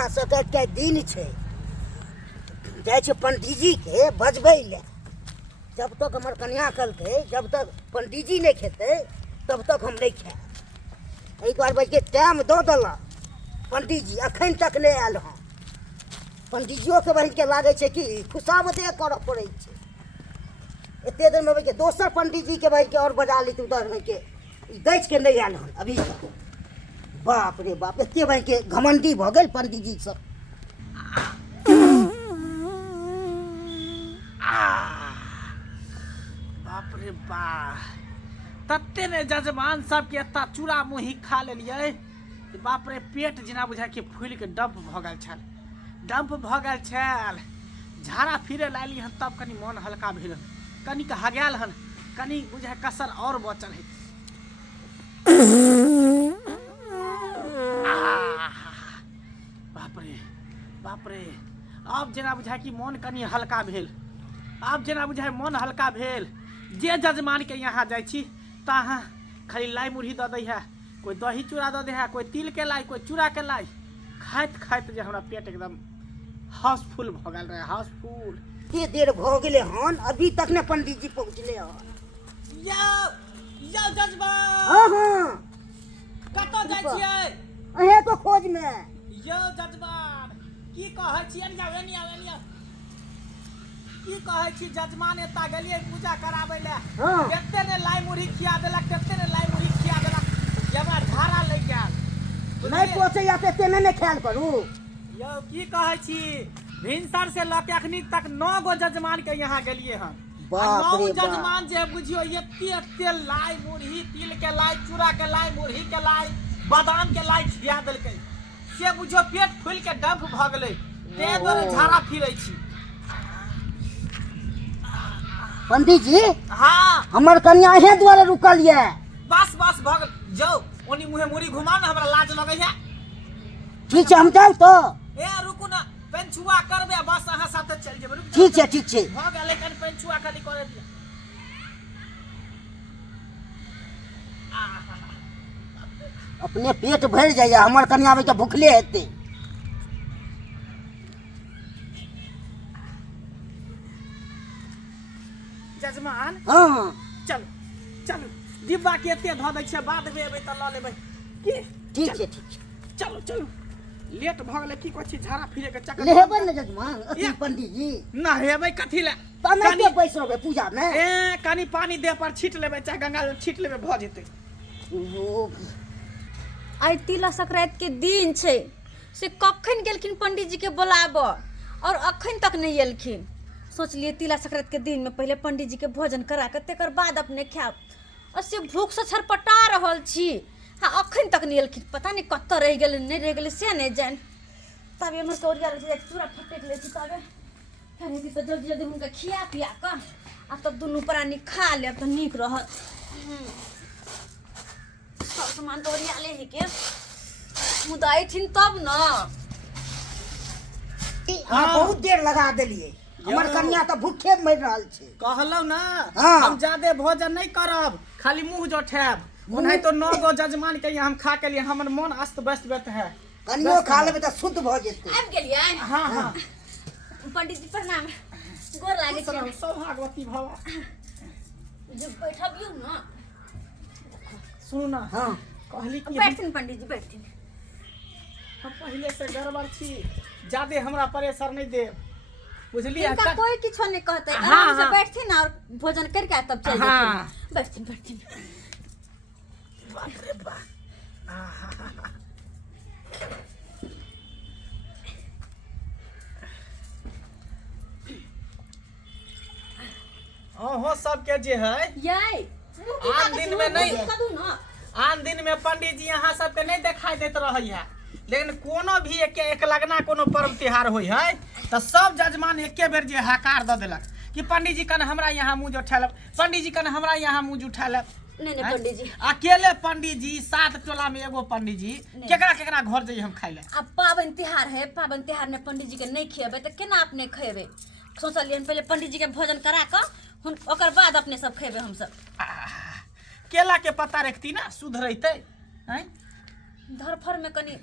तिला संक्रांति के दिन छे जाए छे पंडित जी के बजबै ले। जब तक हमर कन्या कहलकै जब तक पंडित जी नहीं खेते तब तक हम नहीं खाए। एहि दुआरे बज के टाइम दऽ देलक पंडित जी अखन तक नहीं आयल हँ। पंडिजियो के बहिन के लागे छे कि खुशामदे करऽ पड़ै छै। एते देर में के दोसर पंडित जी के बहिन के और बजा ली तू दर में के दैच के नहीं आयल हन अभी तक। बाप रे बाप एते बहिन के घमंडी भ गेल पंडित जी सब। बाप रे बा तत्ते ने जजमान सब के एता चूड़ा मुही खा लेलिए। बाप रे पेट जेना बुझा के फूल के डंप भ गेल छल। डंप भ गेल छल। झाड़ा फिरे लाली हन तब कनी मन हल्का भेल हन। कनी के हगाल हन कनी बुझा कसर और बचल है। बाप रे अब जेना बुझा कि मन कनी हल्का भेल। अब जेना बुझा मन हल्का भेल। जे जजमान के यहाँ जाइ छी तहाँ खाली लाई मुरही दऽ दै है। कोई दही चूड़ा दऽ दे है, कोई तिल के लाई, कोई चूड़ा के लाई। खाइत खाइत जे हमरा पेट एकदम हाउसफुल भ गेल रहे। हाउसफुल ये देर भ गेले हन अभी तक ने पंडित जी पहुँचले हन। यो यो जजमान हाँ हाँ कतऽ जाइ छियै? अहे तो खोज में। यो जजमान की कहै छी? एनी आउ एनी आउ एनी आउ। की कहै छी जजमान एता गेलियै पूजा कराबै ले। हाँ। कते ने लाई मुरही खिया देलक, कते ने लाई मुरही खिया देलक। जमा झाड़ा लग गेल। नहीं पहुँचे या ते नहीं ख्याल करू। यो की कहै छी भिनसर से लऽ के अखनी तक 9 गो जजमान के यहाँ गेलियै हन। बाप 9 रे जजमान जे बुझियो एते लाई मुरही, तिल के लाई, चूड़ा के लाई, मुरही के लाई, बादाम के लाई खिया देलकै। से बुझियो पेट फूल के डंप भ गेलै। ते दुआरे झाड़ा फिरै छी। पंडित जी हाँ हमर कन्या अहे द्वारे रुकल ये। बस बस भ गेल। जाओ ओनी मुहे मुरी घुमा ना, हमरा लाज लगै है। ठीक है हम जाऊ तो। ए रुकू ना पेंचुआ करबे बस अहाँ साथे चल जेबै। रुक ठीक है भ गेलै कन पेंचुआ खाली करे दिया। अपने पेट भर जाइए हमर कन्या में के भूखले हेते। जजमान हाँ चलो चलो डिब्बा के एते धऽ दै छियै बाद में एबै त लऽ लेबै की? ठीक है ठीक है। चलो चलो लेट भ गेलै की कहै छी झाड़ा फिरे के चक्कर। लेहेबै न जजमान अथी या। पंडित जी ना हेबै कथी ले? तना के बैसबै पूजा में। ए कनी पानी देह पर छीट लेबै चाहे गंगा जल छीट लेबै भ जेतै। आई तिला संक्रांति के दिन छे से कखन गेलखिन पंडित जी के बुलाबो और अखन तक नहीं एलखिन। सोचलिए तिला संक्रांति के दिन में पहले पंडित जी के भोजन करा के तेकर बाद अपने खाब। और से भूख से छरपटा रहल छी। हाँ अखन तक नहीं एलखिन। पता नहीं कत रह गेले नहीं रह गेले से नहीं जान। तब हमर कौरिया रह चूड़ा फटेक ले छी तबे फिर तो जल्दी जल्दी उनका खिया पिया क आ तब दुनू प्राणी खा ले तो नीक रहत। सब सामान तो ओरिया ले ही के मुदाई थिन तब न। हाँ बहुत देर लगा देलिए हमर कन्या तो भूखे मर रहल छे। कहलौ ना हाँ। हम ज्यादा भोजन नहीं करब खाली मुंह जो ठेब। उन्हें तो 9 गो जजमान के यहाँ हम खा के लिए हमर मन अस्त व्यस्त व्यस्त है। कन्यो खा लेबै त शुद्ध भ जेतै। आबि गेलियै। हाँ हाँ पंडित जी प्रणाम। गोर लागे छै। सौभाग्यवती भव। जो बैठबियौ न। सुन ना हाँ कहली कि बैठथिन पंडित जी बैठथिन। हम पहले से गड़बड़ छी ज्यादा हमरा प्रेशर नहीं देब बुझलिए। इनका कोई किछो नहीं कहते। हाँ, आराम से हाँ। बैठथिन और भोजन करके तब चल हाँ। जाथिन। बैठथिन बैठथिन। बाप रे बा। हो सबके जे है यई आन दिन में नहीं कदू न। आन दिन में पंडित जी यहाँ सबके नहीं दिखाई देत रही है। लेकिन कोनो भी एक लगना कोनो पर्व त्योहार होई है तो सब जजमान एके बेर जे हकार दऽ देलक कि पंडित जी कन हमरा यहाँ मुँह उठैलब, पंडित जी कन हमरा यहाँ मुँह उठैलब। नहीं नहीं पंडित जी अकेले पंडित जी 7 टोला में एगो पंडित जी केकरा केकरा घर जाइए हम खाई ले। अब पावन त्योहार है, पावन त्योहार में पंडित जी के नहीं खिएबे तो केना अपने खेबे। सोचलिए पहले पंडित जी के भोजन करा कर ओकर बाद अपने सब खेबे हम सब। केला के पत्ता रखती ना शुद्ध रहते हैं। धरफर में कनी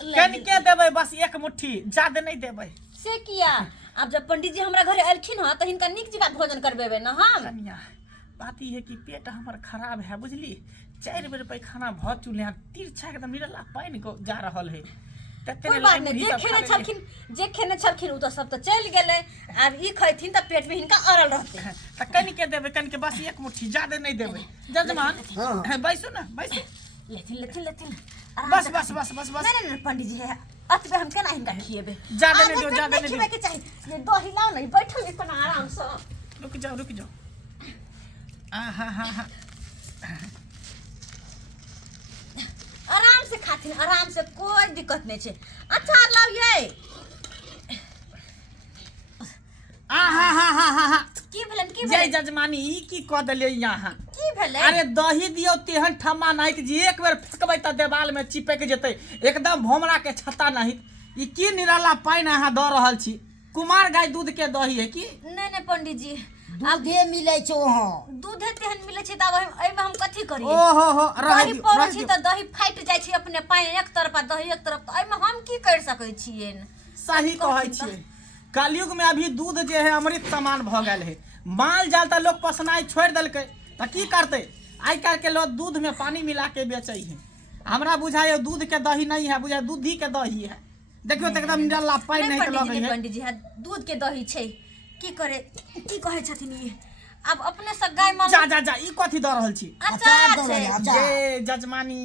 कनिके देबै बस एक मुट्ठी, ज्यादा नहीं देबै। से किया अब जब पंडित जी हमरा घरे अलखिन ह त हिनका नीक जगह भोजन करबेबे न हम। कनिया बात ई है कि पेट हमर खराब है बुझली, 4 बेर पैखाना भ चुले हैं, तिरछा एकदम निरला पानी को जा रहल है। कोई बात नहीं, जे खेने छलखिन उ तो सब तो चल गेले, अब ई खैथिन त पेट में हिनका अरल रहते। त कनिके देबै, कनिके बस एक मुट्ठी, ज्यादा नहीं देबै। जजमान बैसू ना, बैसू। लेथिन बस बस बस बस बस। नहीं पंडित जी है अतबे हम केना हिनका खिएबे, ज्यादा नहीं दियो, ज्यादा नहीं दियो के चाहिए। ये दही लाओ नहीं, बैठल इतना आराम से। रुक जाओ। हा आराम से खाथिन, आराम से, कोई दिक्कत नहीं छे। अचार लाओ ये। हा की भेलन जय जजमानी ई की क देलियै यहाँ। की भेलै? अरे दही दियो तेहन ठम्मा नहीं कि जे एक बेर फेकबै त देवाल में चिपक जेतै, एकदम भोमरा के छत्ता नहीं। ई की निराला पानी अहाँ द रहल छी? कुमार गाय दूध के दही है की? नहीं पंडित जी, दूधे मिलै छै वहाँ। दूधे तेहन मिलै छै त अब एमे हम कथी करिए? ओहो हो रह दही पड़ै छै त दही फाटि जाइ छै अपने, पानी एक तरफ आ दही एक तरफ, त एमे हम की कर सकै छियै? सही कहै छियै, कलयुग में अभी दूध जे है अमृत समान भ गेल है। माल जाल त लोग पसनाई छोड़ देलकै त की करते? आइ काल के लोग दूध में पानी मिला के बेचै है। हमरा बुझाय दूध के दही नहीं है, बुझाय दूधी के दही है। देखियो त एकदम निराला पानी नहीं लगे है। पंडित जी है दूध के दही छै, की करे, की कहे छथिन ये? अब अपने से गाय माल जा ई कथी द रहल छी? अचार छै। जे जजमानी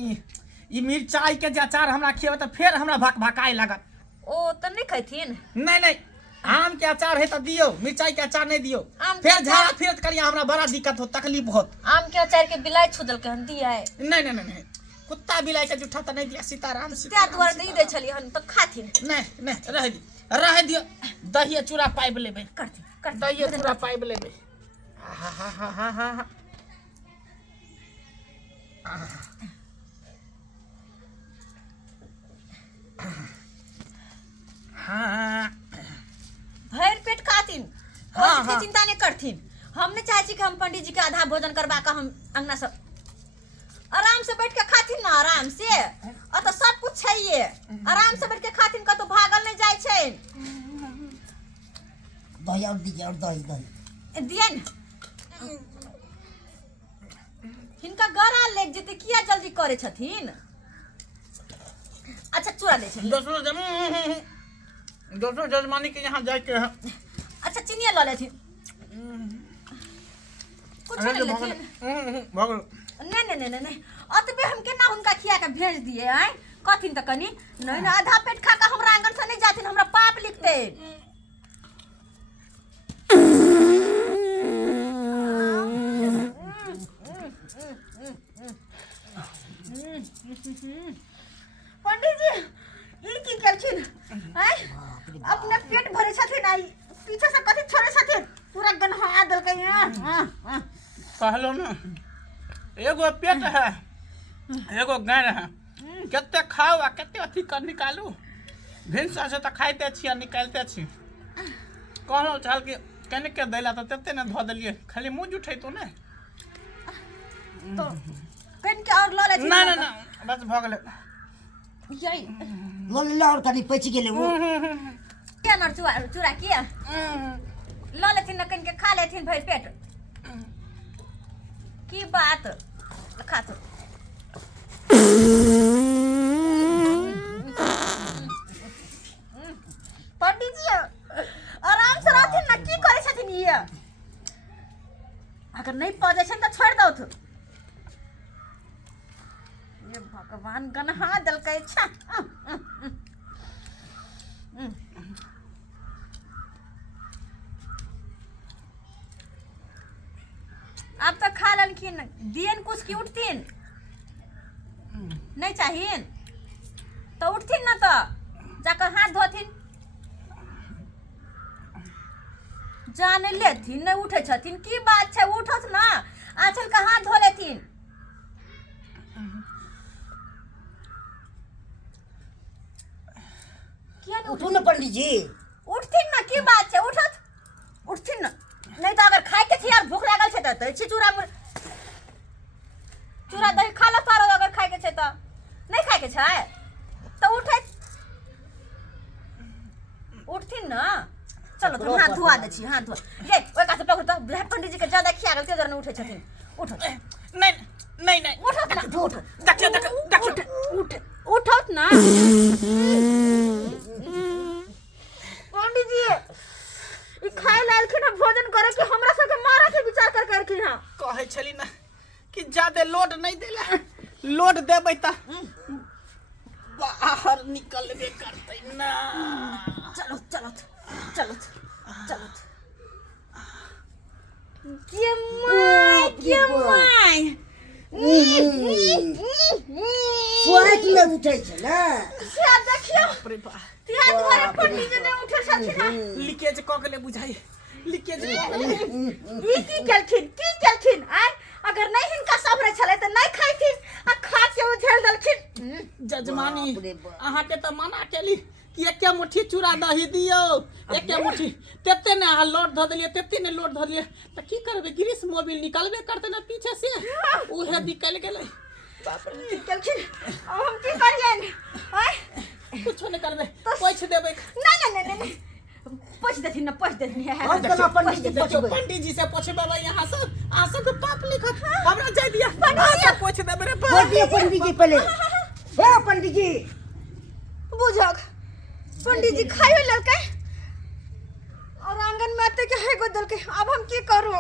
ई मिरचाई के जे अचार हमरा खियब त फेर हमरा भकाई लागत। ओ त नहीं खैथिन? नहीं आम के अचार है तो दियो, मिर्चाई के अचार नहीं दियो। फिर झाड़ा फिर करिया हमरा बड़ा दिक्कत हो, तकलीफ होत। आम के अचार के बिलाई छुदल के हम दिया है। नहीं कुत्ता बिलाई के जूठा तो नहीं दिया। सीताराम त्या द्वार दे दे छली हन त खाथिन। नहीं रह दियो। दही चूड़ा पाइब लेबे, करथिन दही चूड़ा पाइब लेबे। हाँ भर पेट खाथिन, कोई चिंता नहीं करथिन। हम नहीं चाहे छी कि हम पंडित जी के आधा भोजन करवा के हम अंगना से आराम से बैठ के खाथिन ना, आराम से। अ तो सब कुछ छैये, आराम से बैठ के खाथिन, कतो भागल नहीं जाय छै। दही और दीजिए, और दही दियन हिनका गरा ले जेते, किया जल्दी करे छथिन? अच्छा चूड़ा ले छै। दोस्तों जजमानी के यहाँ जाके है। अच्छा चिनिया ल लेथिन, कुछ नहीं लेथिन। नहीं अतबे हम केना हुनका खिया के भेज दिए हैं? कथिन त कनी नहीं आधा पेट खा के हमरा आंगन से नहीं जाथिन, हमरा पाप लिखते। पंडित जी ई की केलखिन? हैं अपने पेट भरे छथिन, आई पीछे से कथी छोड़े छथिन? पूरा गन्हा देलकै। कहलो ना एगो पेट है एगो गाय है, केते खाओ आ केते अथी कर निकालू। भिनसा से त खाइते छी आ निकालते छी। कहलो चल के कने के दैला त तते न ध देलिए, खाली मुंह जुठै तो ने। तो कन के और ल लेथिन? ना बस भ गेलै। यही लो और कनी पच गेले वो। क्या नर चूड़ा किया ल लेथिन न, कन के खा लेथिन भर पेट। की बात खा तो पंडित जी आराम से रहथिन ना, की करे छथिन ये? अगर नहीं पहुंचे छन त छोड़ दो तो। ये भगवान गन्हा देलकै छा। अब तो खा ललखिन, दियन कुछ की उठतीन नहीं चाहिए तो उठथिन ना, तो जाकर हाथ धोथिन। जाने लेथिन नहीं उठे छथिन, की बात छै? उठत ना, आंचल का हाथ धो लेथिन। किया नहीं उठू ना पंडित जी। उठथिन ना, की बात छै? उठथिन ना, नहीं तो अगर खाए के थी यार भूख लागल छै त छी चूड़ा दही खा लो तारो। अगर खाए के छै त नहीं खाए के छै तो उठे छथिन ना। चलो तुम हाथ धुआ दै छी, हाथ धुआ ये ओइ कासे पकड़ तो पंडित जी के ज्यादा खिया गेल तेजर न उठै छथिन। उठो नहीं नहीं नहीं उठो ना, उठो देखियो उठौत ना। पंडित जी ई खाए लालखिन भोजन करे कि हमरा सबके मारे के विचार कर करखिन हां। कहे छली ना कि ज्यादा लोड नहीं देला, लोड देबै त बाहर निकलबे करतै ना। चलो चलो चलो चलो के माय स्वाद में उठे छै ना। से देखियो अरे बा तिहा द्वारा पंडित जी ने उठे छथिन हां। लीकेज क के ले बुझाई, लीकेज ई की केलखिन आय अगर नहीं हिनका सबरे छले त नहीं खाइथिन आ खा के उझेल देलखिन। जजमानी बाप रे बाप। अहाँ के त मना केली कि एके मुट्ठी चूड़ा दही दियो, एके मुट्ठी तेते ने अहाँ लोड ध देलिए, तेते ने लोड ध देलिए त की करबे, ग्रीस मोबिल निकलबे करते ना पीछे से, उहे निकल गेलै। बाप रे केलखिन अब हम की करियन आय कुछो नहीं करबे, पोछ देबै। नहीं पोछ देथिन ना, पोछ देथिन। हम केना पंडित जी देखियो पोछबै? पंडित जी से पूछबे यहाँ से, अहाँ सब के पाप लिखत हमरा जाय दिया, अहाँ सब पूछ देबै रे बोल दियो पंडित जी पहले। हे पंडित जी बुझक पंडित जी खाइयो ललकै और आंगन में आते के है गो दलकै। अब हम की करू?